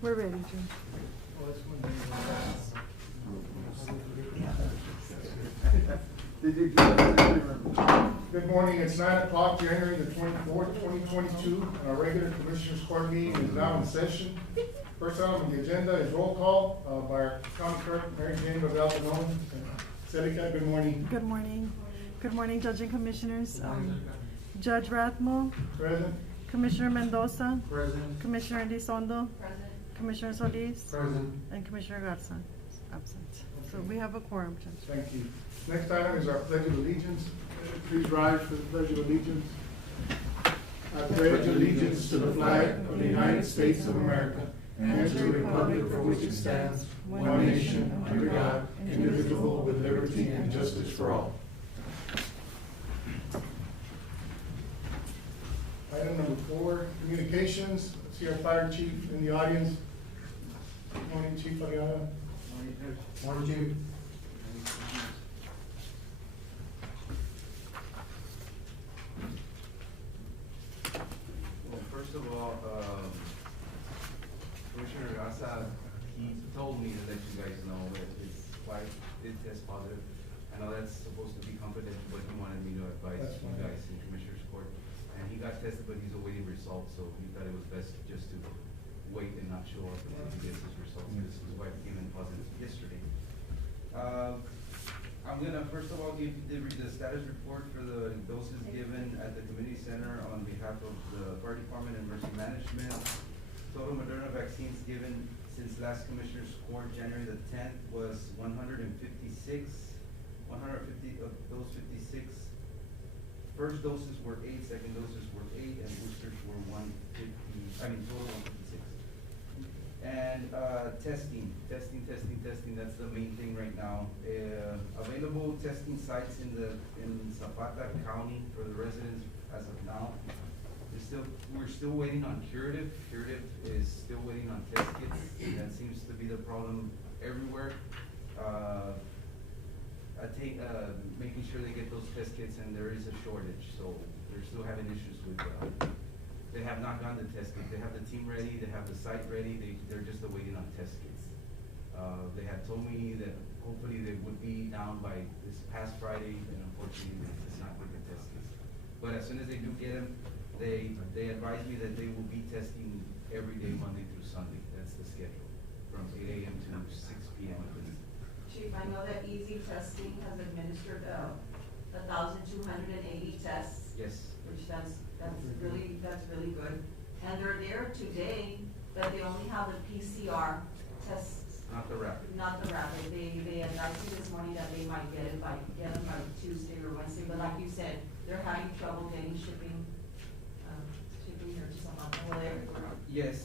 We're ready, Jim. Good morning, it's 9 o'clock, January the 24th, 2022, and our regular Commissioners Court meeting is now in session. First item on the agenda is roll call by our County Clerk, Mary Jane Valdelano. Celica, good morning. Good morning. Good morning, Judge and Commissioners. Judge Rathmo. Present. Commissioner Mendoza. Present. Commissioner Elizondo. Present. Commissioner Solis. Present. And Commissioner Garza. Absent. So we have a quorum, Judge. Thank you. Next item is our Pledge of Allegiance. Please rise for the Pledge of Allegiance. I pledge allegiance to the flag of the United States of America and to the republic for which it stands, one nation, under God, indivisible, with liberty and justice for all. Item number 4, communications. Let's see our fire chief in the audience. Good morning, Chief Ariana. Morning, Chief. Well, first of all, Commissioner Garza, he told me to let you guys know that his wife did test positive. I know that's supposed to be confidential, but he wanted me to advise you guys in Commissioner's Court. And he got tested, but he's awaiting results, so he thought it was best just to wait and not show up until he gets his results, because his wife came in positive yesterday. I'm gonna first of all give the status report for the doses given at the community center on behalf of the fire department and emergency management. Total Moderna vaccines given since last Commissioner's Court, January the 10th, was 156. 150 of those 56. First doses were 8, second doses were 8, and boosters were 150. Total 156. And testing. That's the main thing right now. Available testing sites in Zapata County for the residents as of now. We're still waiting on Curative. Curative is still waiting on test kits. That seems to be the problem everywhere. Making sure they get those test kits, and there is a shortage. So they're still having issues with. They have not gotten the test kit. They have the team ready. They have the site ready. They're just waiting on test kits. They had told me that hopefully they would be down by this past Friday, and unfortunately they did not get the test kits. But as soon as they do get them, they advise me that they will be testing every day, Monday through Sunday. That's the schedule, from 8 a.m. to 6 p.m. Chief, I know that Easy Testing has administered 1,280 tests. Yes. Which that's really good. And they're there today, but they only have the PCR tests. Not the rapid. Not the rapid. They advised me this morning that they might get them by Tuesday or Wednesday, but like you said, they're having trouble getting shipping here to Zapata. Well, everywhere. Yes,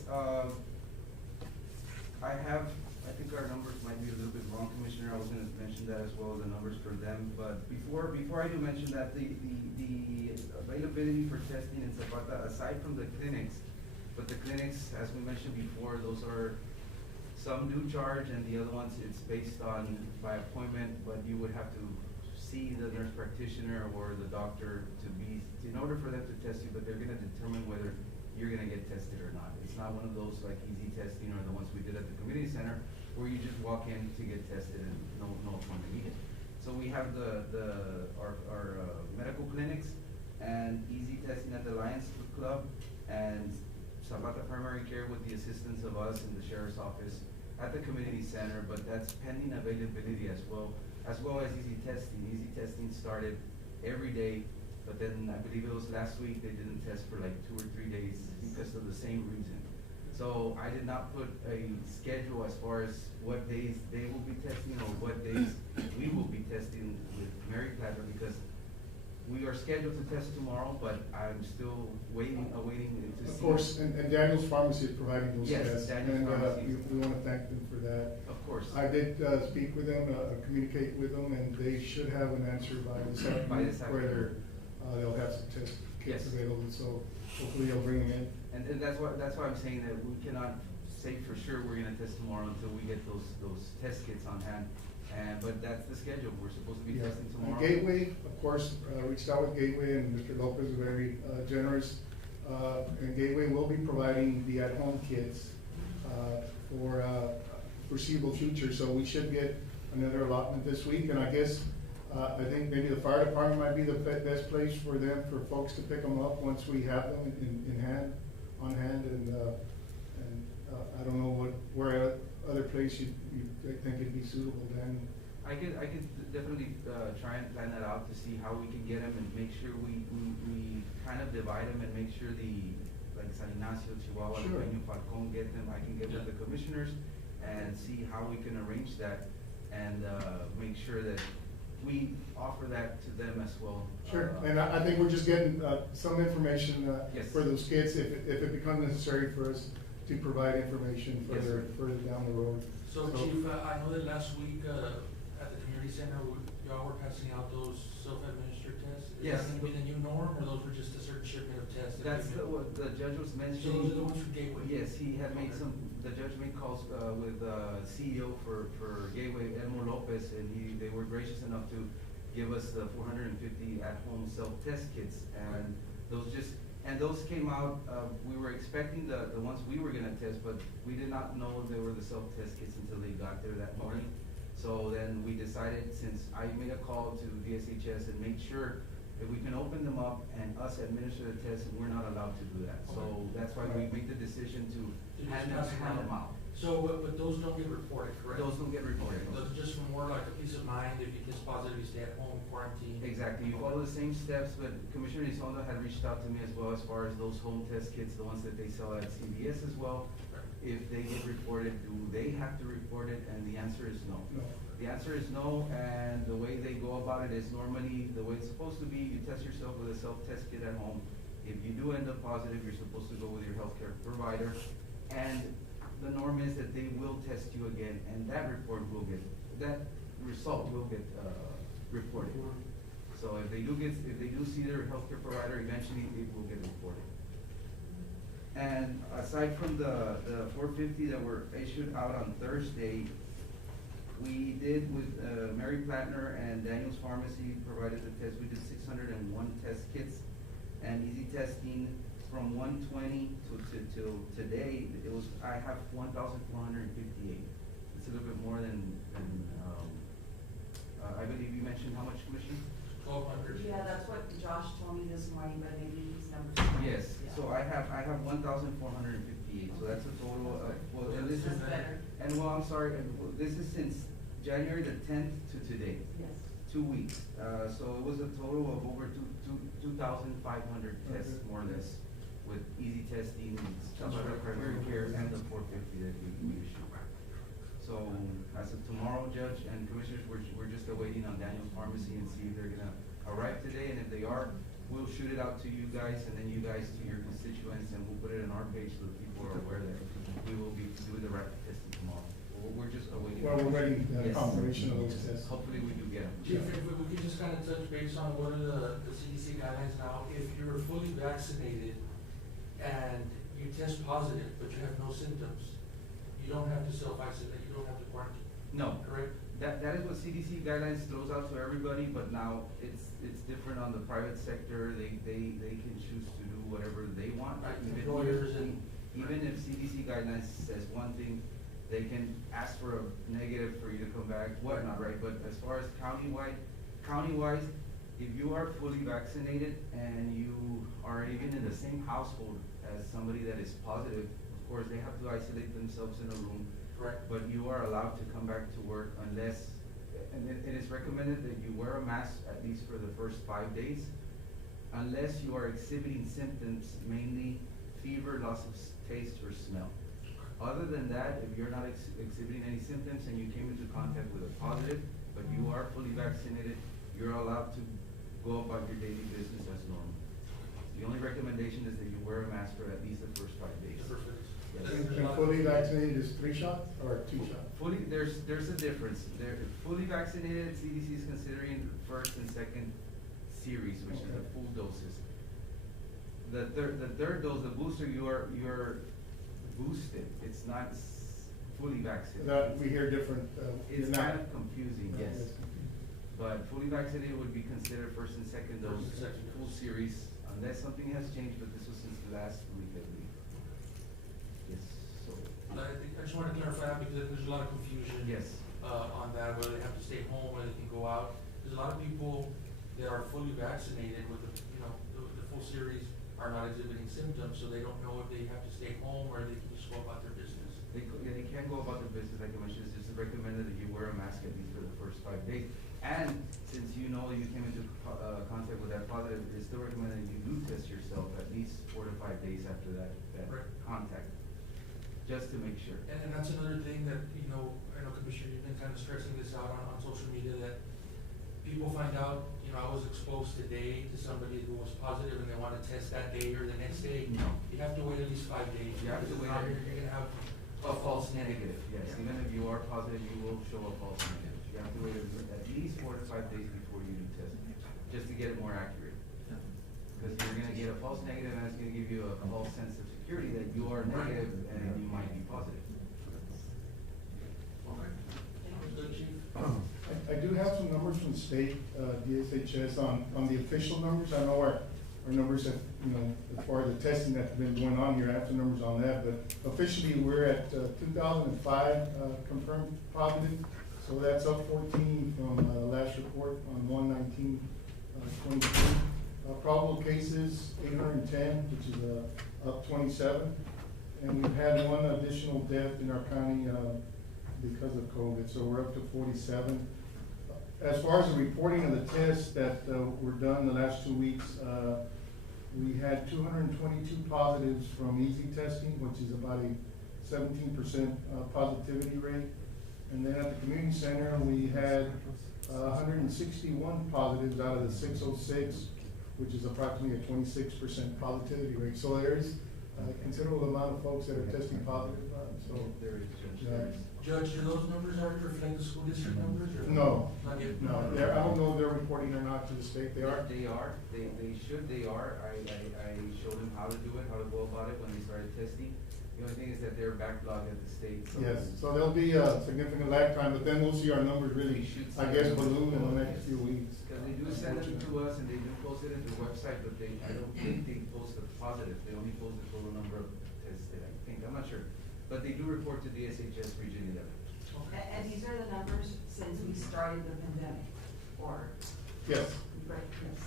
I think our numbers might be a little bit wrong, Commissioner. I was gonna mention that as well, the numbers for them. But before I do mention that, the availability for testing in Zapata, aside from the clinics, but the clinics, as we mentioned before, those are, some do charge, and the other ones, it's based on by appointment, but you would have to see the nurse practitioner or the doctor in order for them to test you, but they're gonna determine whether you're gonna get tested or not. It's not one of those like easy testing or the ones we did at the community center where you just walk in to get tested and no appointment needed. So we have our medical clinics and easy testing at the Lions Club and Zapata Primary Care with the assistance of us in the Sheriff's Office at the community center, but that's pending availability as well as easy testing. Easy testing started every day, but then I believe it was last week they didn't test for like 2 or 3 days because of the same reason. So I did not put a schedule as far as what days they will be testing or what days we will be testing with Mary Platter, because we are scheduled to test tomorrow, but I'm still awaiting to see. Of course, and Daniel's Pharmacy is providing those tests. Yes, Daniel's and Pharmacy. we want to thank them for that. Of course. I did speak with them, communicate with them, and they should have an answer by this afternoon, whether they'll have some test kits available. So hopefully they'll bring them in. And that's why I'm saying that we cannot say for sure we're gonna test tomorrow until we get those test kits on hand. But that's the schedule. We're supposed to be testing tomorrow. Gateway, of course, reached out with Gateway, and Mr. Lopez is very generous. And Gateway will be providing the at-home kits for foreseeable future. So we should get another allotment this week, and I guess, I think maybe the fire department might be the best place for them, for folks to pick them up once we have them on hand, and I don't know where other place you think it'd be suitable, Dan? I could definitely, try and plan that out to see how we can get them and make sure we kind of divide them and make sure like San Ignacio, Chihuahua, Sure. Peña, Falcon, get them, I can get with the commissioners and see how we can arrange that and, make sure that we offer that to them as well. Sure, and I think we're just getting, some information, Yes. for those kids, if it becomes necessary for us to provide information Yes, sir. further down the road. So Chief, I know that last week, at the community center, y'all were passing out those self-administered tests? Yes. Is that gonna be the new norm, or those were just a certain shipment of tests? that That's came in? what the judge was So mentioning. those are the ones from Gateway? Yes, he had made Okay. the judge made calls, with, CEO for Gateway, Elmo Lopez, and they were gracious enough to give us the 450 at-home self-test kits, and those came out, we were expecting the ones we were gonna test, but we did not know they were the self-test kits until they got there that morning. So then we decided, since I made a call to DSHS and made sure that we can open them up and us administer the test, and we're not allowed to do that. So Okay. that's why we made the decision to just hand pass them out. So, but those don't get reported, correct? Those don't get reported. Okay, those are just for more like a peace of mind, if you test positive, you stay at home, quarantine? Exactly, you follow the same steps, but Commissioner Elizondo had reached out to me as well as far as those home test kits, the ones that they sell at CVS as well. If they get reported, do they have to report it? And the answer is no. No. The answer is no, and the way they go about it is normally, the way it's supposed to be, you test yourself with a self-test kit at home. If you do end up positive, you're supposed to go with your healthcare provider, and the norm is that they will test you again, and that result will get, reported. So if they do see their healthcare provider, eventually it will get reported. And aside from the 450 that were issued out on Thursday, we did with, Mary Plattner and Daniel's Pharmacy provided the test. We did 601 test kits and easy testing from 120 till today. I have 1,458. It's a little bit more than, I believe you mentioned how much, Commissioner? 1,200. Yeah, that's what Josh told me this morning, but maybe these numbers. Yes, Yeah. so I have 1,458, so that's a total of, well, and this is, That's better. and well, I'm sorry, this is since January the 10th to today, Yes. 2 weeks. So it was a total of over 2,500 tests, more or less, with easy testing, Zapata primary care, and the 450 that we issued. So as of tomorrow, Judge and Commissioners, we're just awaiting on Daniel's Pharmacy and see if they're gonna arrive today, and if they are, we'll shoot it out to you guys, and then you guys to your constituents, and we'll put it on our page so that people are aware that we will be doing the rapid testing tomorrow. We're just awaiting. Well, we're waiting Yes. confirmation of those tests. Hopefully we do get them. Chief, if we could just kind of touch base on what are the CDC guidelines now, if you're fully vaccinated and you test positive, but you have no symptoms, you don't have to self-isolate, you don't have to quarantine, No, correct? that is what CDC guidelines throws out to everybody, but now it's different on the private sector. They can choose to do whatever they want. Like Even employers and- even if CDC guidelines says one thing, they can ask for a negative for you to come back, whatnot, right? But as far as county-wise, if you are fully vaccinated and you are even in the same household as somebody that is positive, of course, they have to isolate themselves in a room. Correct. But you are allowed to come back to work unless, and it is recommended that you wear a mask at least for the first 5 days, unless you are exhibiting symptoms, mainly fever, loss of taste or smell. Other than that, if you're not exhibiting any symptoms and you came into contact with a positive, but you are fully vaccinated, you're allowed to go about your daily business as normal. The only recommendation is that you wear a mask for at least the first 5 days. The first phase. Yes. And fully vaccinated is 3 shots or 2 shots? Fully, there's a difference. Fully vaccinated, CDC is considering first and second series, which is the Okay. full doses. The third dose, the booster, you're boosted. It's not fully vaccinated. That, we hear different, It's you're kind not- of confusing, Okay. yes. But fully vaccinated would be considered first and second First dose, and second full dose. series, unless something has changed, but this was since the last week, I believe. Yes, so. I think clarify that because there's a lot of confusion. Yes. On that, whether they have to stay home, whether they can go out. There's a lot of people that are fully vaccinated with the, the full series are not exhibiting symptoms, so they don't know if they have to stay home or they can just go about their business. They can go about their business, like I mentioned, it's just recommended that you wear a mask at least for the first 5 days. And since you came into contact with that positive, it's still recommended that you do test yourself at least 4 to 5 days after that Right. contact, just to make sure. And that's another thing that, I know Commissioner, you've been kind of stressing this out on social media, that people find out, I was exposed today to somebody who was positive and they want to test that day or the next day. No. You have to wait at least 5 days. You have to because wait. now you're gonna have a false negative. Yes, Yeah. even if you are positive, you will show a false negative. You have to wait at least 4 to 5 days before you do test, just to get it more accurate. Because you're gonna get a false negative and it's gonna give you a false sense of security that you are negative and you might be positive. Okay. Good, Chief. I do have some numbers from the state, DSHS on the official numbers. I know our numbers have, as far as the testing that's been going on here, I have some numbers on that, but officially we're at 2,005 confirmed positive. So that's up 14 from the last report on 1/19/22. Probable cases 810, which is up 27. And we've had one additional death in our county because of COVID, so we're up to 47. As far as the reporting of the tests that were done the last 2 weeks, we had 222 positives from easy testing, which is about a 17% positivity rate. And then at the community center, we had 161 positives out of the 606, which is approximately a 26% positivity rate. So there's a considerable amount of folks that are testing positive. So There is, Judge. yeah. Judge, do those numbers already reflect the school district numbers or? No, Not yet? no, I don't know if they're reporting or not to the state. They are. They are, they should, they are. I showed them how to do it, how to go about it when they started testing. The only thing is that they're backlogged at the state, so. Yes, so there'll be a significant lag time, but then we'll see our numbers really, We should I see guess, our numbers. balloon in the next few weeks. Because they do send them to us and they do post it at their website, but I don't think they post the positive. They only post the total number of tests that I think, I'm not sure. But they do report to the SHS Region 11. And these are the numbers since we started the pandemic, or, Yes, right, yes,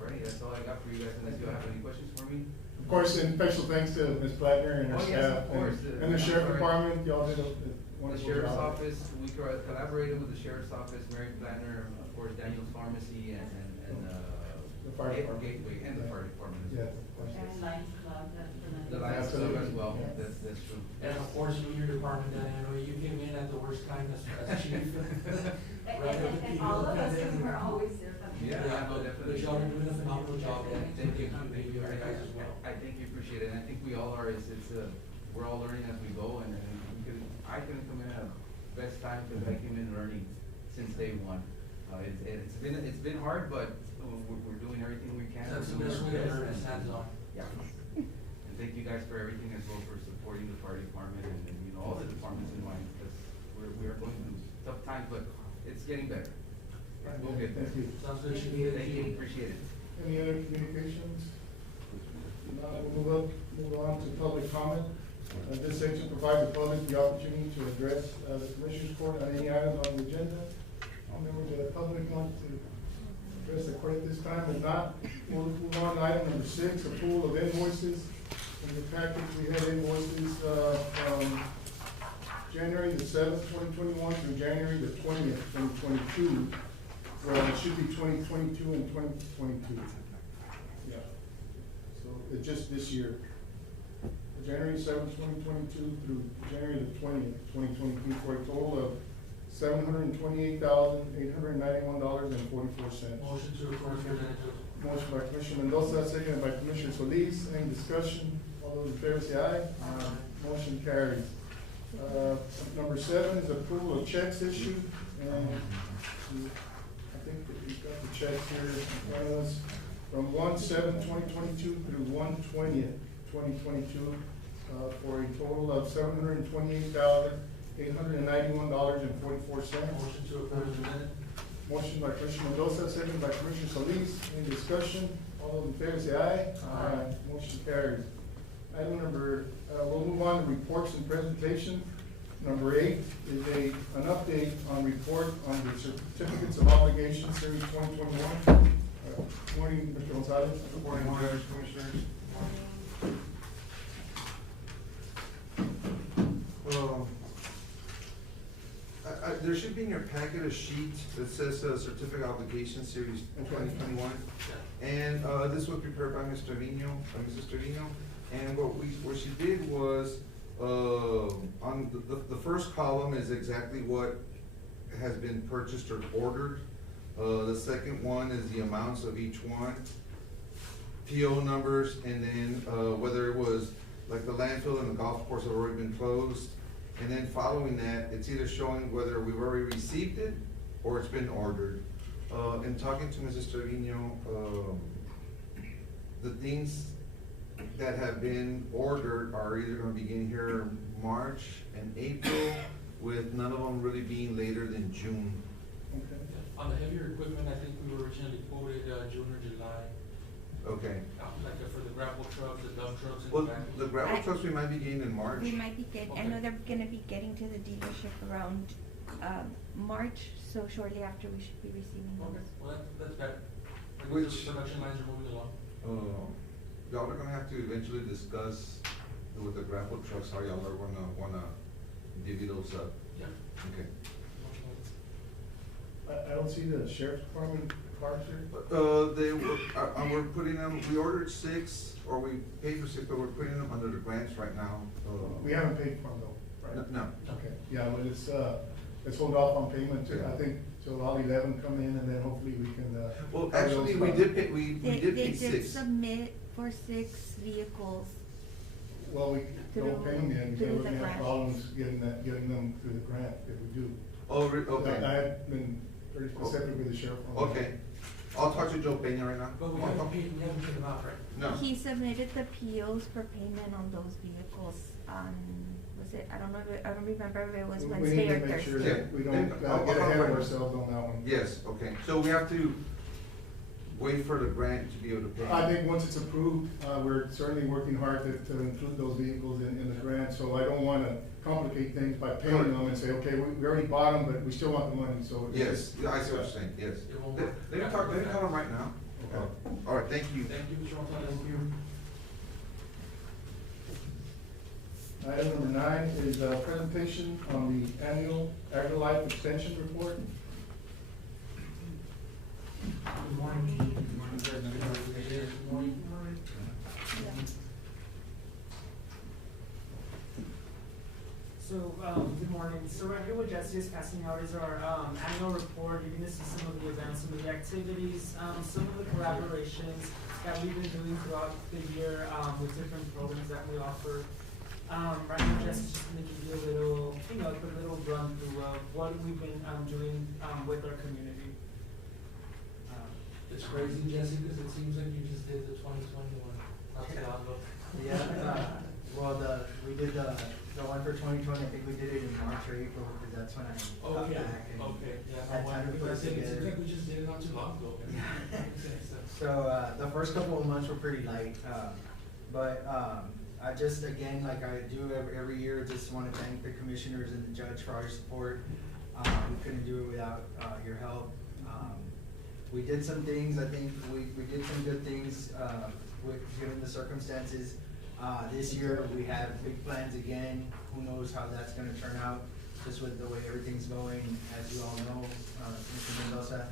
Alright, that's all I got for you guys, unless you have any questions for me? of course, and special thanks to Ms. Plattner and her Oh, yes, staff. of course. And the sheriff Sorry. department, y'all did a The wonderful sheriff's job. office, we collaborated with the sheriff's office, Mary Planner, of course, Daniel's Pharmacy, and The fire department. Gateway, and the fire department as Yes, well. of course. and Lions Club, The Lions Club as well, Yeah. that's true. And of course, you, your department, Danny, I know you came in at the worst time as chief. Right, And all of us, because we're always there. Yeah, no, definitely. But y'all are doing a phenomenal job, and Thank you. thank you guys as well. I think you appreciate it, and I think we all are, we're all learning as we go, and I couldn't come in at the best time, because I came in learning since day one. It's been hard, but we're doing everything we can. That's the We're best doing way to our learn, best, is hands-on. Yeah. And thank you guys for everything as well, for supporting the fire department and all the departments in mind, because we are going through tough times, but it's getting better. We'll get there. Thank you. Sounds good, Chief. Thank you, appreciate it. Any other communications? We'll move on to public comment. This section provides the public the opportunity to address the Commissioners Court on any items on the agenda. All members of the public want to address the court at this time. If not, we'll move on to item number 6, approval of invoices. In the package, we have invoices from January the 7th, 2021 through January the 20th, 2022. Well, it should be 2022 and 2022. Yeah. So it's just this year. January 7th, 2022 through January the 20th, 2022, for a total of $728,891.44. Motion to approve, Representative. Motion by Commissioner Mendoza, seconded by Commissioner Solis. Any discussion? All those in favor say aye. Motion carries. Number 7 is approval of checks issued, and I think that we've got the checks here in front of us from 1/7/2022 through 1/20/2022, for a total of $728,891.44. Motion to approve, Representative. Motion by Commissioner Mendoza, second by Commissioner Solis. Any discussion? All those in favor say aye. Aye. Motion carries. Item number, we'll move on to reports and presentation. Number 8 is an update on report on the certificates of obligation series 2021. Morning, Mr. Gonzalez. Good morning, Judge, Commissioners. There should be in your packet a sheet that says Certificate Obligation Series 2021. And this was prepared by Mr. Mrs. Trevino. And what she did was, on the first column is exactly what has been purchased or ordered. The second one is the amounts of each one, PO numbers, and then whether it was like the landfill and the golf course have already been closed. And then following that, it's either showing whether we've already received it or it's been ordered. In talking to Mrs. Trevino, the things that have been ordered are either gonna begin here March and April, with none of them really being later than June. Okay. On the heavier equipment, I think we were originally quoted, June or July, Okay. like for the gravel trucks, the dump trucks and Well, the back. the gravel trucks we might be getting in March. We might be getting, I know Okay. they're gonna be getting to the dealership around, March, so shortly after we should be receiving Okay, those. well, that's better. Like, Which- the production lines are moving along. Y'all are gonna have to eventually discuss with the gravel trucks, how y'all are wanna divvy those up. Yeah. Okay. I don't see the sheriff's department cars here. We're putting them, we ordered 6, or we paid for 6, but we're putting them under the grants right now. We haven't paid for them though, right? No. Okay, yeah, well, let's hold off on payment till, I think, till all 11 come in, and then hopefully we can, Well, have actually, those we done. did pay, we did They pay did 6. submit for 6 vehicles. Well, we don't pay them yet, because Through we're the gonna have grant. problems getting them through the grant if we do. Oh, I okay. have been pretty specific with the sheriff on that. Okay. I'll talk to Joe Peña right now. But we haven't paid them out, right? No. He submitted the POs for payment on those vehicles on, was it, I don't remember if it was We Wednesday need or to make sure Thursday. that we don't I'll get ahead of right. ourselves on that one. Yes, okay. So we have to wait for the grant to be able to pay. I think once it's approved, we're certainly working hard to include those vehicles in the grant, so I don't wanna complicate things by paying them and say, okay, we already bought them, but we still want the money, so. Yes, yeah, I see what you're saying, yes. It won't Let work. me call him right now. Okay. All right, thank you. Thank you, Mr. Gonzalez. Thank you. Item number 9 is a presentation on the annual Agrilife extension report. Good morning. Good morning, Judge. Good morning. So, good morning. So right here what Jesse is passing out is our annual report. You're gonna see some of the events, some of the activities, some of the collaborations that we've been doing throughout the year with different programs that we offer. Right now Jesse's just gonna give you a little, like a little run through of what we've been doing with our community. It's crazy, Jesse, because it seems like you just did the 2021, not too long ago. Yeah, well, we did the one for 2020, I think we did it in March or April, because that's when I got Okay, back. and okay, yeah, had I time to wondered, put because it it seems together. like we just did it not too long ago. Makes sense. So, the first couple of months were pretty light, but, I just, again, like I do every year, just wanna thank the commissioners and the judge for our support. We couldn't do it without, your help. We did some things, I think, we did some good things, given the circumstances. This year, we have big plans again, who knows how that's gonna turn out, just with the way everything's going, as you all know, Mr. Mendoza.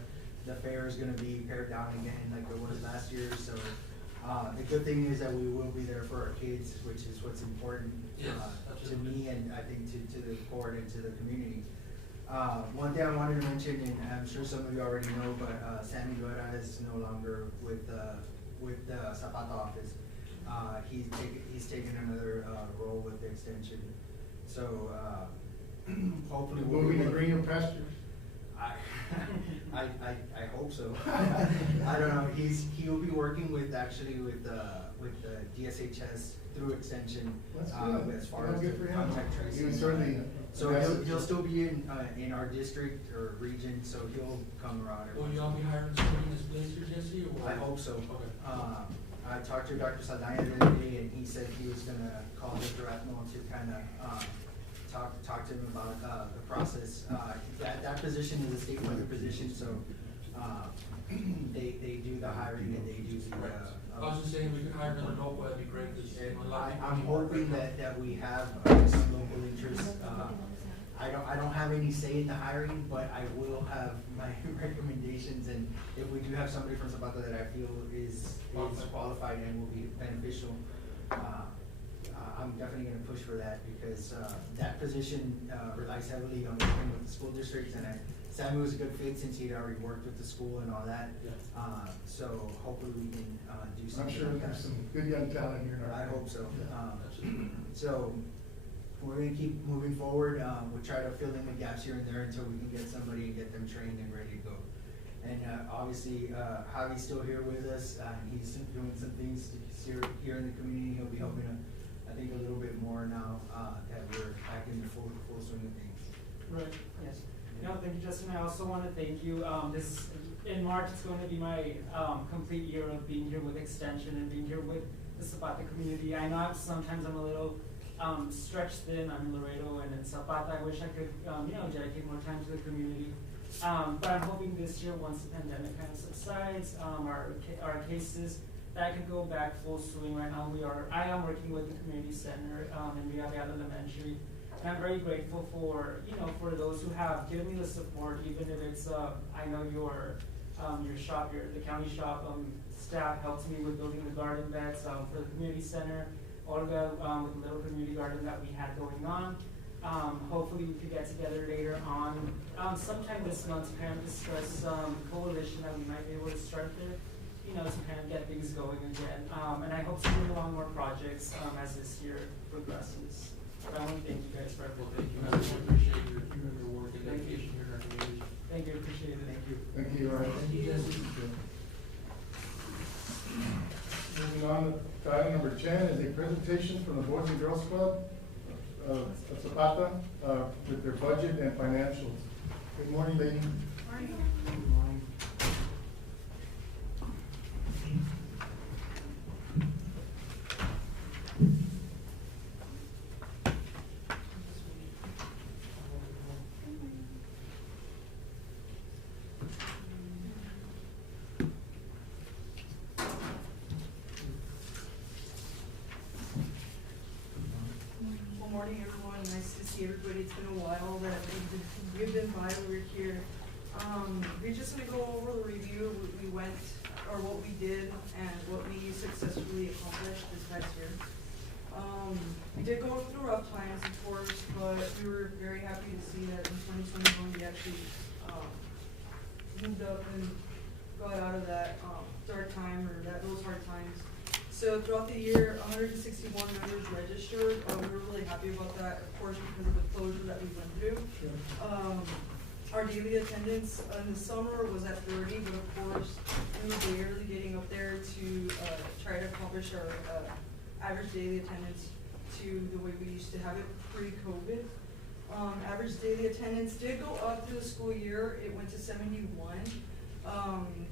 The fair is gonna be pared down again like it was last year, so, the good thing is that we will be there for our kids, which is what's important, Yes, to absolutely. me and I think to the court and to the community. One thing I wanted to mention, and I'm sure some of you already know, but, Sammy Guerra is no longer with the Zapata office. He's taken another, role with the extension, so, hopefully we'll be Moving to working- greener pastures. I hope so. I don't know, he'll be working with the DSHS through extension, That's good. as far Yeah, as good the for him. contact tracing. He was certainly. So he'll still be in our district or region, so he'll come around. Will you all be hiring somebody in this place for Jesse, or? I hope so. Okay. I talked to Dr. Saldana the other day, and he said he was gonna call Mr. Rathmore to kind of, talk to him about, the process. That position is a state funded position, so, they do the hiring and they do the, I was just saying, we could hire another local, that'd be great, because a lot of people. I'm hoping that we have some local interest. I don't have any say in the hiring, but I will have my recommendations, and if we do have somebody from Zapata that I feel is qualified and will be beneficial, I'm definitely gonna push for that, because, that position, relies heavily on working with the school districts, and Samuel was a good fit since he'd already worked with the school and all that. Yeah. So hopefully we can, do I'm something. sure like there's that. some good young talent here. in our I hope so. Yeah. So, we're gonna keep moving forward, we'll try to fill in the gaps here and there until we can get somebody and get them trained and ready to go. And, obviously, Javi's still here with us, he's doing some things here in the community, he'll be helping, I think, a little bit more now, that we're back in the full swing of things. Right, yes. No, thank you, Justin. I also want to thank you. In March, it's going to be my complete year of being here with Extension and being here with the Zapata community. I know sometimes I'm a little stretched thin. I'm in Laredo and in Zapata. I wish I could, dedicate more time to the community. But I'm hoping this year, once the pandemic kind of subsides, our cases, that could go back full swing. Right now, I am working with the community center in Villarreal Elementary. And I'm very grateful for, for those who have given me the support, even if it's, I know your shop, the county shop, staff helped me with building the garden beds, for the community center, Olga, with the little community garden that we had going on. Hopefully we could get together later on, sometime this month to kind of discuss, coalition that we might be able to start there, to kind of get things going again. And I hope to bring along more projects, as this year progresses. But I want to thank you guys for everything. Thank you, man. We appreciate your work and dedication here in our community. Thank you, appreciate it. Thank you. Thank you, all right. Thank you, Jesse. Moving on to item number 10 is a presentation from the Boys and Girls Club of Zapata with their budget and financials. Good morning, ladies. Morning. Good morning. Good morning, everyone. Nice to see everybody. It's been a while that we've been by. We're here. We're just gonna go over the review of what we went, or what we did, and what we successfully accomplished this past year. We did go through rough times, of course, but we were very happy to see that in 2021 we actually moved up and got out of that dark time, or those hard times. So throughout the year, 161 members registered. We were really happy about that, of course, because of the closure that we went through. Our daily attendance in the summer was at 30, but of course, we were barely getting up there to try to accomplish our average daily attendance to the way we used to have it pre-COVID. Average daily attendance did go up through the school year. It went to 71.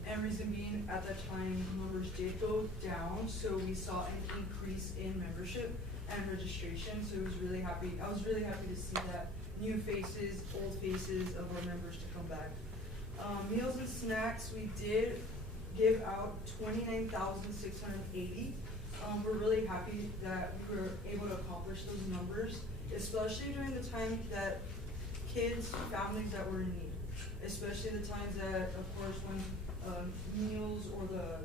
And reason being, at that time, numbers did go down, so we saw an increase in membership and registration, so I was really happy to see that new faces, old faces of our members to come back. Meals and snacks, we did give out 29,680. We're really happy that we were able to accomplish those numbers, especially during the time that kids, families that were in need. Especially the times that, of course, when meals or the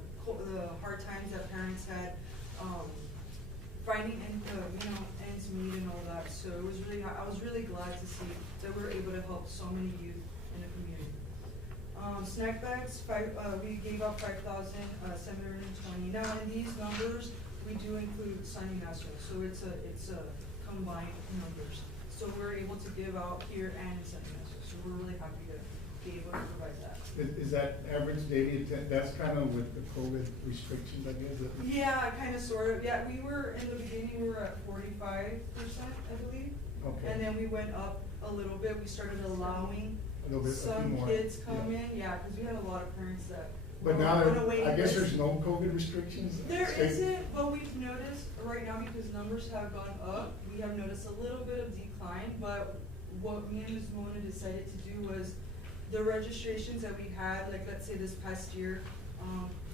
hard times that parents had, finding ends meet and all that. So it was I was really glad to see that we were able to help so many youth in the community. Snack bags, we gave out 5,720. Now in these numbers, we do include Sunny National, so it's a combined numbers. So we're able to give out here and in Sunny National. So we're really happy to be able to provide that. Is that average daily attendance? That's kind of with the COVID restrictions, I guess? Yeah, kind of, sort of. Yeah, we were, in the beginning, we were at 45%, I believe. Okay. And then we went up a little bit. We started allowing A few some more. kids come in. Yeah, because we had a lot of parents that But now, on a waiting I guess list. there's no COVID restrictions? There State- isn't, but we've noticed right now because numbers have gone up, we have noticed a little bit of decline, but what me and Ms. Mona decided to do was the registrations that we had, like let's say this past year,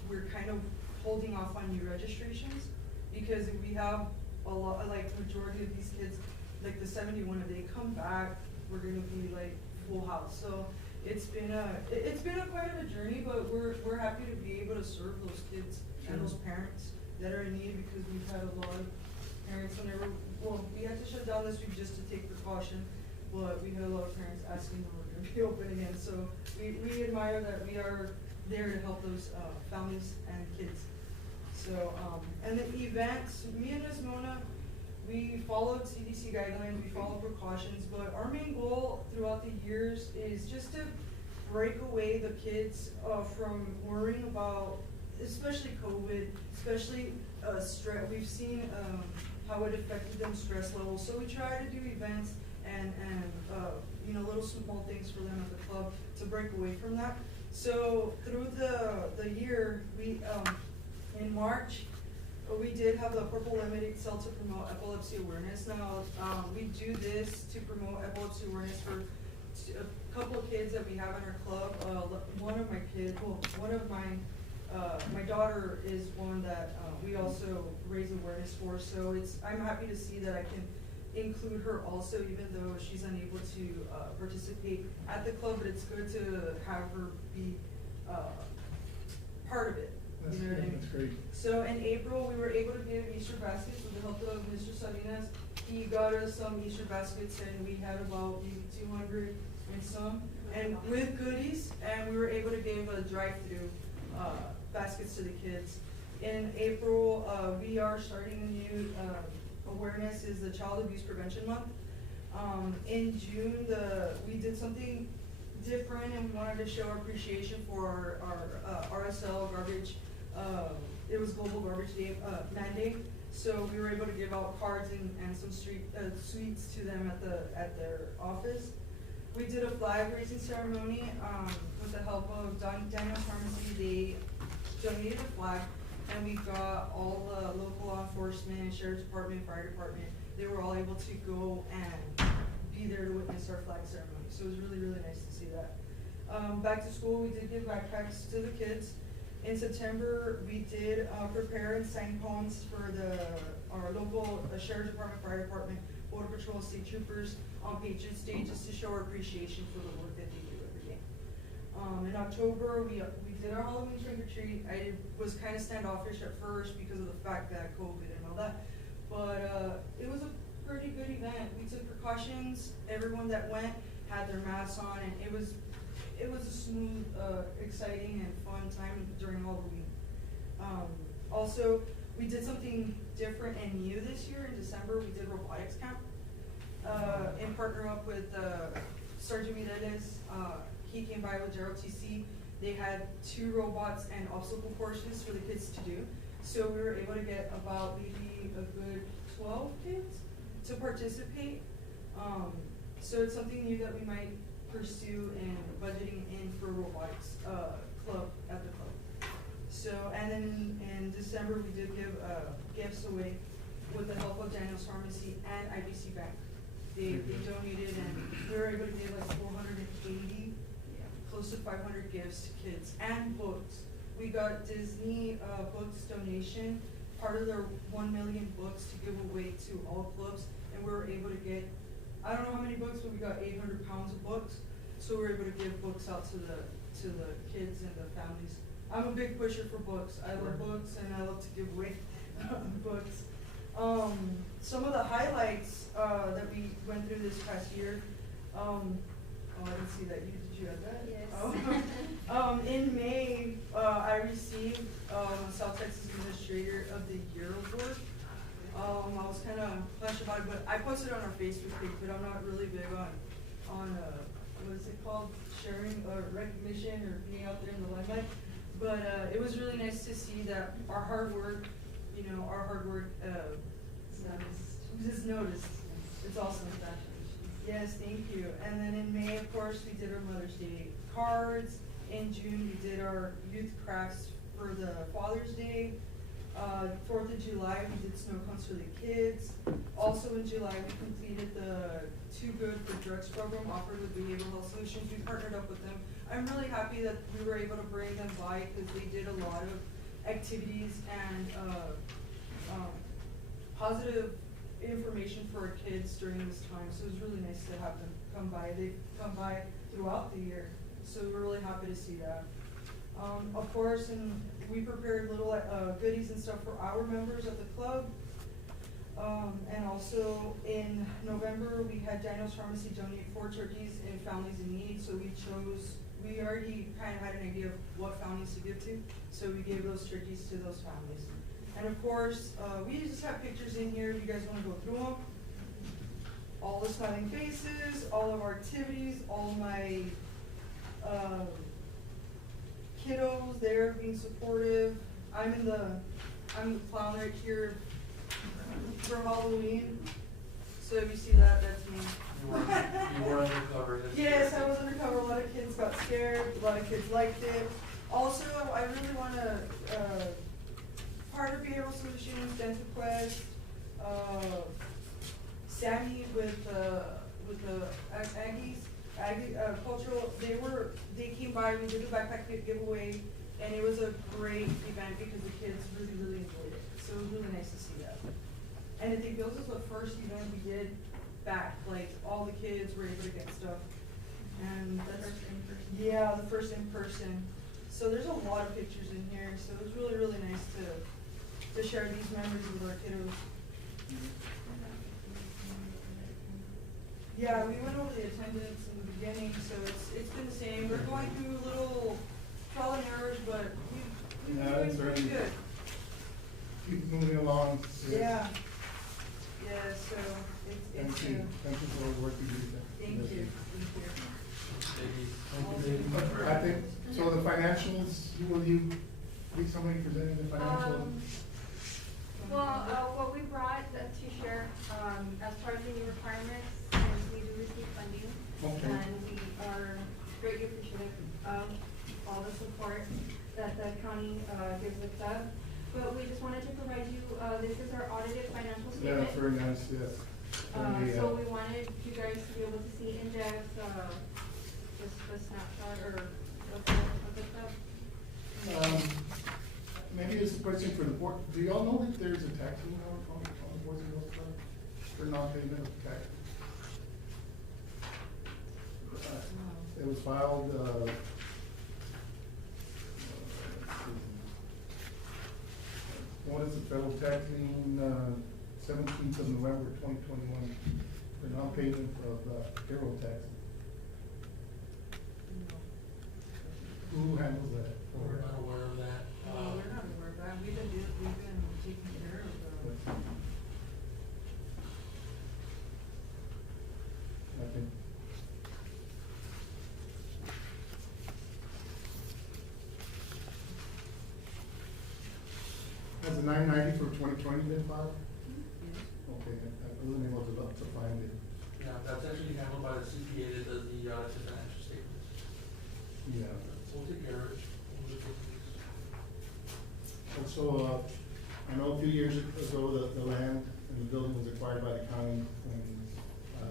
we're kind of holding off on new registrations because if we have a lot, like majority of these kids, like the 71, if they come back, we're gonna be like full house. So it's been a quite of a journey, but we're happy to be able to serve those kids and those parents that are in need because we've had a lot of parents whenever, well, we had to shut down this week just to take precaution, but we had a lot of parents asking when we're gonna be open again. So we admire that we are there to help those families and kids. So, and the events, me and Ms. Mona, we followed CDC guidelines, we followed precautions, but our main goal throughout the years is just to break away the kids from worrying about, especially COVID, especially stress. We've seen how it affected them stress levels. So we try to do events and you know, little small things for them at the club to break away from that. So through the year, we in March, we did have the Purple Lemonade sale to promote epilepsy awareness. Now, we do this to promote epilepsy awareness for a couple of kids that we have in our club. One of my kids, well, one of my daughter is one that we also raise awareness for. So I'm happy to see that I can include her also, even though she's unable to participate at the club, but it's good to have her be part of it. That's You know what I great, mean? that's great. So in April, we were able to give Easter baskets with the help of Mr. Salinas. He got us some Easter baskets and we had about maybe 200 and some, and with goodies, and we were able to give a drive-through baskets to the kids. In April, we are starting a new awareness is the Child Abuse Prevention Month. In June, we did something different and we wanted to show our appreciation for our RSL garbage. It was Global Garbage Day mandate, so we were able to give out cards and some sweets to them at their office. We did a flag raising ceremony with the help of Daniel Pharmacy. They donated a flag, and we got all the local law enforcement, sheriff's department, fire department. They were all able to go and be there to witness our flag ceremony. So it was really, really nice to see that. Back to school, we did give backpacks to the kids. In September, we did prepare and sign poems for our local sheriff's department, fire department, border patrol, state troopers on Patriots Day, just to show our appreciation for the work that they do every day. In October, we did our Halloween trick or treat. I was kind of standoffish at first because of the fact that COVID and all that, but it was a pretty good event. We took precautions. Everyone that went had their masks on, and it was a smooth, exciting, and fun time during Halloween. Also, we did something different and new this year. In December, we did robotics camp and partner up with Sergeant Mireles. He came by with JROTC. They had 2 robots and obstacle courses for the kids to do. So we were able to get about maybe a good 12 kids to participate. So it's something new that we might pursue and budgeting in for robotics club at the club. So, and then in December, we did give gifts away with the help of Daniel's Pharmacy and IBC Bank. They donated, and we were able to give like 480, close to 500 gifts to kids, and books. We got Disney books donation, part of their 1 million books to give away to all clubs, and we were able to get, I don't know how many books, but we got 800 pounds of books. So we were able to give books out to the kids and the families. I'm a big pusher for books. I love books and I love to give away books. Some of the highlights that we went through this past year. Oh, I didn't see that. Did you have that? Yes. In May, I received South Texas Administrator of the Year award. I was kind of hush about it, but I posted it on our Facebook page, but I'm not really big on what is it called, sharing or recognition or being out there in the limelight. But it was really nice to see that our hard work, is noticed. It's awesome. Yes, thank you. And then in May, of course, we did our Mother's Day cards. in June, we did our youth crafts for the Father's Day. 4th of July, we did snow cones for the kids. Also in July, we completed the Too Good for Drugs program offered with Behavioral Health Solutions. We partnered up with them. I'm really happy that we were able to bring them by because they did a lot of activities and positive information for our kids during this time. So it was really nice to have them come by. They've come by throughout the year. So we're really happy to see that. Of course, and we prepared little goodies and stuff for our members of the club. And also in November, we had Dino's Pharmacy donate 4 turkeys in families in need. So we already kind of had an idea of what families to give to. So we gave those turkeys to those families. And of course, we just have pictures in here. If you guys want to go through them. All the smiling faces, all of our activities, all my kiddos there being supportive. I'm the clown right here for Halloween. So if you see that, that's me. You were undercover. Yes, I was undercover. A lot of kids got scared. A lot of kids liked it. Also, I really want to part of Behavioral Solutions, Dental Quest, Sammy with the Aggie cultural. They came by. We did the backpack giveaway, and it was a great event because the kids really enjoyed it. So it was really nice to see that. And I think this was the first event we did back. Like all the kids were able to get stuff, and that's the first in person. So there's a lot of pictures in here. So it was really nice to share these memories with our kiddos. Yeah, we went over the attendance in the beginning, so it's been the same. We're going through little trial and errors, but we've been doing pretty good. Keep moving along. Yeah. Yeah, so it's Thank you for all the work you do. Thank you. I think, so the financials, will you, please somebody presenting the financials? Well, what we brought to share, as part of the new requirements, is we do receive funding. Okay. And we are greatly appreciative of all the support that the county gives the club. But we just wanted to provide you, this is our audited financial Yeah, statement. that's very nice, yes. So we wanted you guys to be able to see in depth, just a snapshot or of the club. Maybe it's a question for the board. Do y'all know that there's a tax lien on the Boys and Girls Club for non-payment of tax? It was filed, what is the federal tax lien, 17th of November 2021 for non-payment of payroll taxes? Who handles that? We're not aware of that. We're not aware of that. We've been taking care of the. I think. Has the 990 for 2020 been filed? Okay, I wasn't able to find it. Yeah, that's actually handled by the CPA that does the financial statements. Yeah. We'll take care of it. Also, I know a few years ago, the land and the building was acquired by the county, and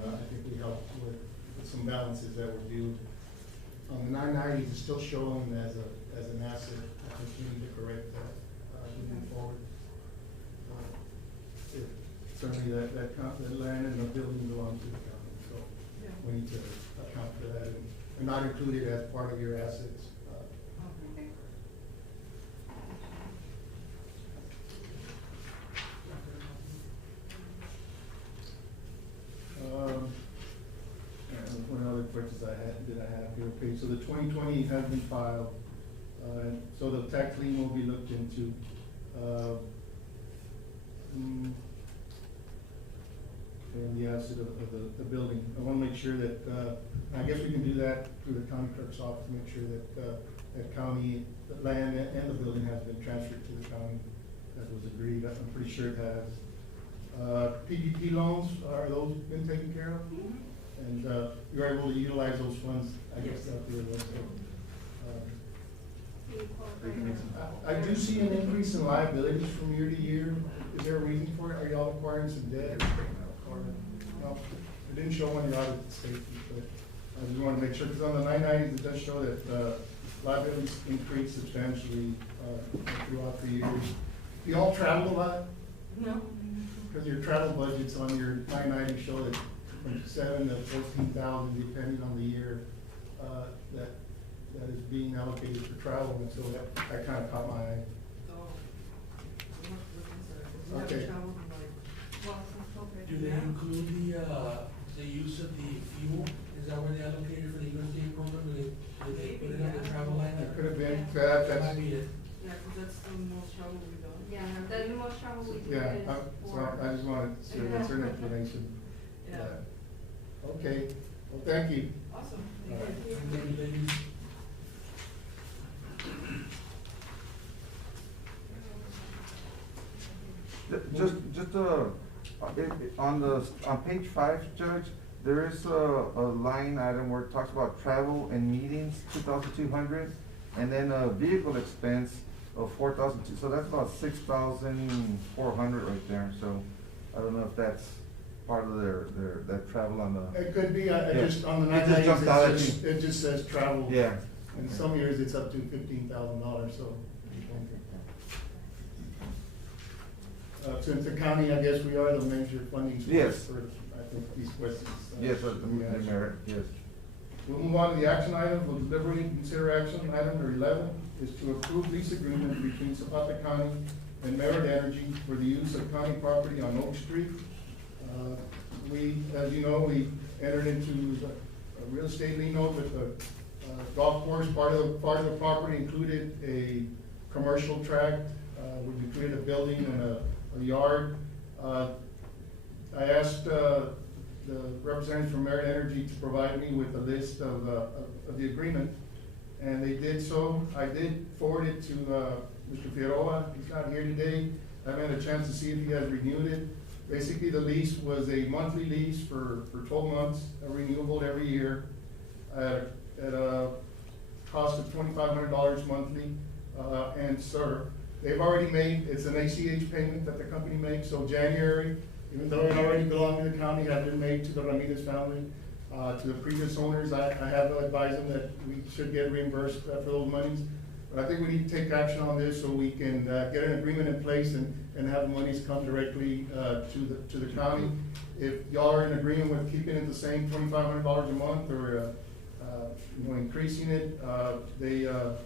I think we helped with some balances that were due. On the 990, it's still showing as an asset. I think we need to correct that moving forward. Certainly that land and the building belong to the county, so we need to account for that and not include it as part of your assets. And one other questions I have here. Okay, so the 2020 has been filed, so the tax lien will be looked into. And the asset of the building. I want to make sure that, I guess we can do that through the county clerk's office, make sure that that county, the land and the building has been transferred to the county as was agreed. I'm pretty sure it has. PPP loans, are those been taken care of? And you're able to utilize those funds, I guess, out there. So, Do you qualify? I do see an increase in liabilities from year to year. Is there a reason for it? Are y'all acquiring some debt? Or, no, it didn't show on your audit statement, but I just want to make sure, because on the 990s, it does show that liabilities increased substantially throughout the years. Do y'all travel a lot? No. Because your travel budgets on your 990 show that from 7 to 14,000, depending on the year, that is being allocated for travel, and so that kind of caught my eye. Okay. Do they include the use of the fuel? Is that where they allocated for the USDA program? Do they put it on the travel line? It could have been, That that's, might be it. Yeah, cause that's the most travel we've done. Yeah, the most travel we do yeah, is so for. I just wanted to see that's certain explanation. Yeah. Okay, well, thank you. Awesome. All right. Thank you, ladies. On page 5, Judge, there is a line item where it talks about travel and meetings, 2,200, and then a vehicle expense of 4,002, so that's about 6,400 right there, so I don't know if that's part of that travel on the. It could be, I Yeah. just, on the It just 990s, jumped out at it just says travel. Yeah. And some years it's up to $15,000, so. Since the county, I guess we are the major funding source Yes. for, I think, these questions. Yes, the merit, yes. We'll move on to the action items. We'll deliberate and consider action item number 11 is to approve lease agreement between Zapata County and Merit Energy for the use of county property on Oak Street. We, as you know, we entered into a real estate lien note with the golf course. Part of the property included a commercial tract. We created a building and a yard. I asked the representative from Merit Energy to provide me with a list of the agreement, and they did so. I did forward it to Mr. Figueroa. He's not here today. I haven't had a chance to see if he has renewed it. Basically, the lease was a monthly lease for 12 months, renewable every year, at a cost of $2,500 monthly. And sir, they've already made, it's an ACH payment that the company makes, so January, even though it already belonged to the county, had been made to the Ramirez family. To the previous owners, I have advised them that we should get reimbursed for those monies. But I think we need to take action on this so we can get an agreement in place and have the monies come directly to the county. If y'all are in agreement with keeping it the same $2,500 a month or increasing it, the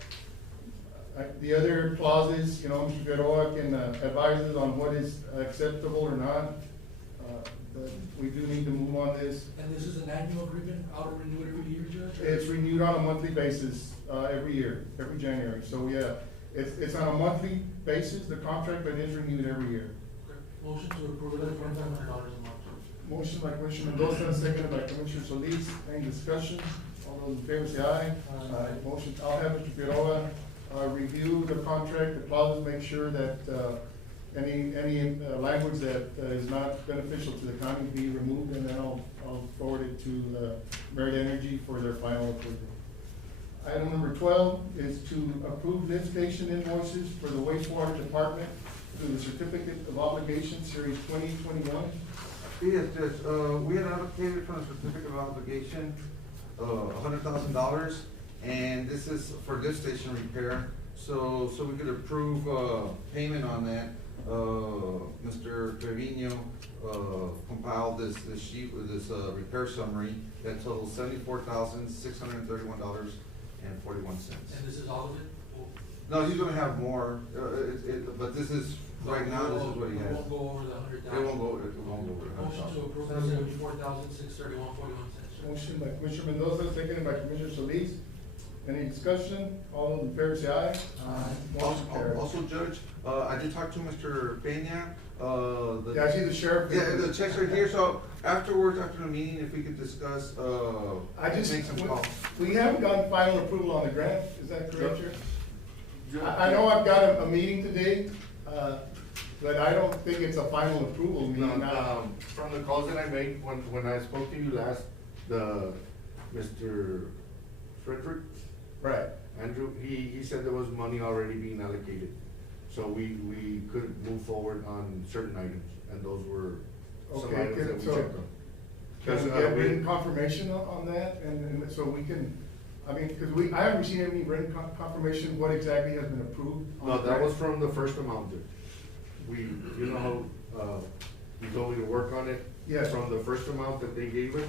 other clauses, Mr. Figueroa can advise us on what is acceptable or not. But we do need to move on this. And this is an annual agreement, auto renewed every year, Judge? It's renewed on a monthly basis, every year, every January. So yeah, it's on a monthly basis, the contract, but it is renewed every year. Okay. Motion to approve it at $2,500 a month. Motion by Commissioner Mendoza, seconded by Commissioner Solis. Any discussion? All those in favor say aye. Aye. Motion, I'll have Mr. Figueroa review the contract, the clauses, make sure that any language that is not beneficial to the county be removed, and then I'll forward it to Merit Energy for their final approval. Item number 12 is to approve lift station invoices for the wastewater department through the Certificate of Obligation Series 2021. Yes, Judge, we had allocated from the certificate of obligation, $100,000, and this is for lift station repair. So we could approve, payment on that. Mr. Trevino, compiled this sheet with this, repair summary that totals $74,631.41. And this is all of it? No, he's gonna have more, but this is, right now, this is what he It has. won't go over the 100,000. It won't go over the Motion to 100,000. approve the $74,631.41. Motion by Commissioner Mendoza, seconded by Commissioner Solis. Any discussion? All those in favor say aye. Aye. Motion carries. Also, Judge, I did talk to Mr. Peña, Yeah, I see the sheriff. Yeah, the checks are here, so afterwards, after the meeting, if we could discuss, make some calls. We haven't gotten final approval on the grant, is that correct, Sheriff? I know I've got a meeting today, but I don't think it's a final approval meeting. From the calls that I made, when I spoke to you last, Mr. Frederick, Right. Andrew, he said there was money already being allocated, so we could move forward on certain items, and those were some Okay, items good. that we So, checked on. Can we Because, get written confirmation on that, and so we can, I mean, because I haven't received any written confirmation what exactly has been approved. on no, the that grant. was from the first amount, Judge. You know how, you told me to work on it? Yes. From the first amount that they gave us,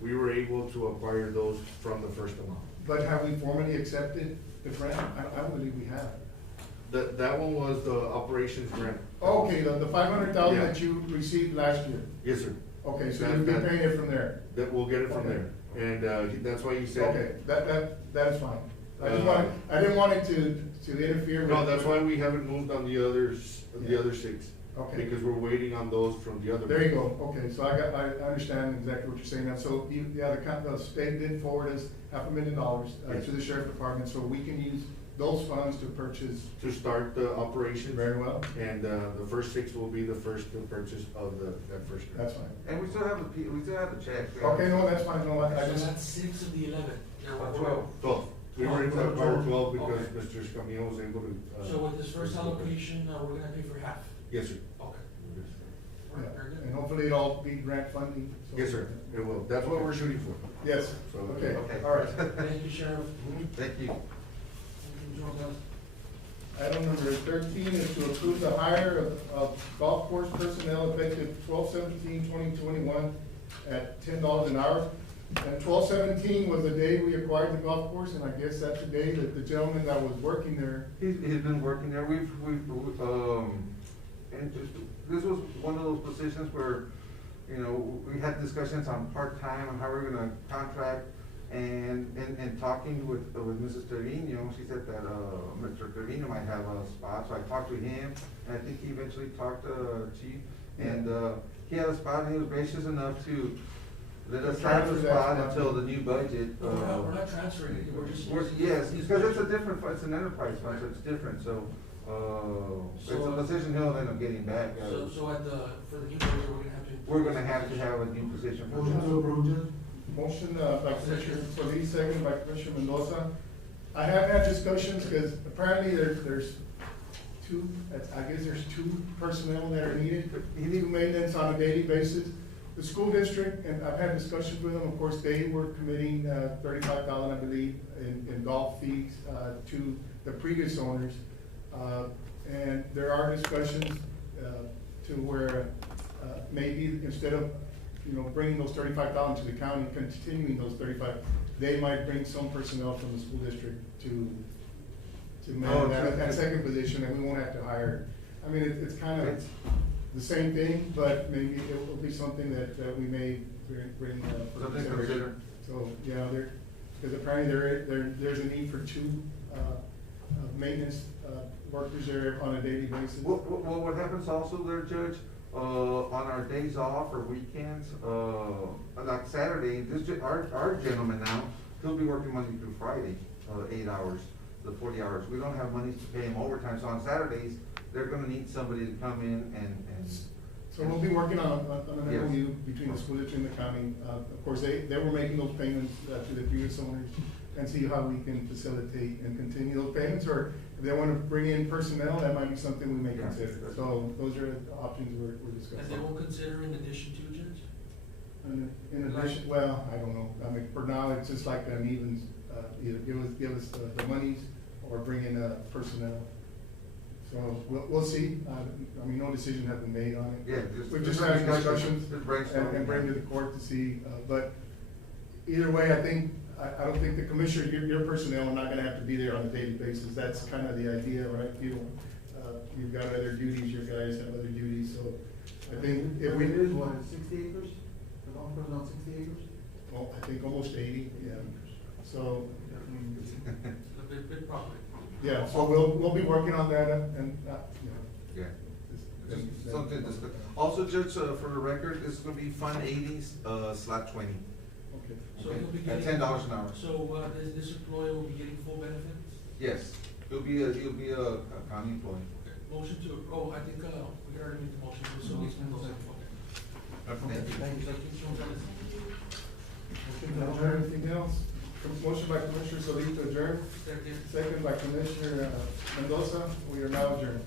we were able to acquire those from the first amount. But have we formally accepted the grant? I don't believe we have. That one was the operations grant. Okay, the 500,000 Yeah. that you received last year. Yes, sir. Okay, so That- you'll be that- paying it from there. That, we'll get it from Okay. there, and, that's why he said. Okay, that is fine. Uh, I didn't want it to interfere with. No, that's why we haven't moved on the others, the Yeah. other six. Okay. Because we're waiting on those from the other. There you go, okay, so I understand exactly what you're saying now, so the state did forward us $500,000 Yes. to the sheriff department, so we can use those funds to purchase. To start the operation. Very well. And, the first six will be the first to purchase of that first. That's fine. And we still have the check. Okay, no, that's fine, no, I So just, that's 6 of the 11. There were 12. 12. We were able to Oh, acquire 12. 12 because Okay. Mr. Escamillo was able to. So with this first allocation, we're gonna pay for half? Yes, sir. Okay. yeah, Very good. and hopefully it'll all be grant funding. so- Yes, sir, it will. That's what we're shooting for. Yes, So, okay, okay. all right. Thank you, Sheriff. Thank you. Item number 13 is to approve the hire of golf course personnel effective 12/17/2021 at $10 an hour. And 12/17 was the day we acquired the golf course, and I guess that's the day that the gentleman that was working there. He's been working there, and this was one of those positions where, you know, we had discussions on part-time and how we're gonna contract, and talking with Mrs. Trevino, she said that, Mr. Trevino might have a spot, so I talked to him, and I think he eventually talked to Chief, and, he had a spot, and he was gracious enough to let us have the Transfer that spot spot. until the new budget. We're not transferring it, we're just. Yes, because it's a different, it's an enterprise fund, so it's different, so, it's a position he'll end up getting back. So for the new budget, We're gonna have to have a new position. for Motion that. to approve, Motion by Commissioner Solis, second by Commissioner Mendoza. I have had discussions, because apparently there's two, I guess there's two personnel that are needed, two maintenance on a daily basis. The school district, and I've had discussions with them, of course, they were committing $35,000, I believe, in golf fees to the previous owners. And there are discussions to where maybe instead of, you know, bringing those $35,000 to the county, continuing those 35, they might bring some personnel from the school district to man that second position, and we won't have to hire. I mean, it's kind of the same thing, but maybe it will be something that we may bring for Something to consideration. consider. So, yeah, because apparently there's a need for two maintenance workers there on a daily basis. Well, what happens also there, Judge, on our days off or weekends, like Saturday, our gentleman now, he'll be working Monday through Friday, 8 hours, the 40 hours. We don't have money to pay him overtime, so on Saturdays, they're gonna need somebody to come in and. So we'll be working on an Yes. MOU between the school district and the county. Of course, they were making those payments to the previous owners, and see how we can facilitate and continue those payments, or if they wanna bring in personnel, that might be something we may Yeah. consider. So those are the options we're And they discussing. won't consider in addition to, Judge? And in addition, well, I don't know, I mean, for now, it's just like an evens, either give us the monies or bring in personnel. So we'll see, I mean, no decision has been made on it. Yeah, We've just had discussions Just brainstorming. and bring to the court to see, but either way, I don't think the commissioner, your personnel are not gonna have to be there on a daily basis. That's kind of the idea, right? You've got other duties, your guys have other duties, so I think if we. It is what, 60 acres? The golf course is on 60 acres? Well, I think almost 80, yeah. So, It's a big property. yeah, so we'll be working on that and, Yeah. Just- Just something to discuss. Also, Judge, for the record, this is gonna be Fund 80s, slot 20. Okay. So he'll be At getting. $10 an hour. So, this employee will be getting full benefits? Yes, he'll be a county employee. Okay. Motion to, I think, we already made the motion, so we can go second. Okay. Thank you. Anything else? Motion by Commissioner Solis to adjourn, second by Commissioner Mendoza. We are now adjourned.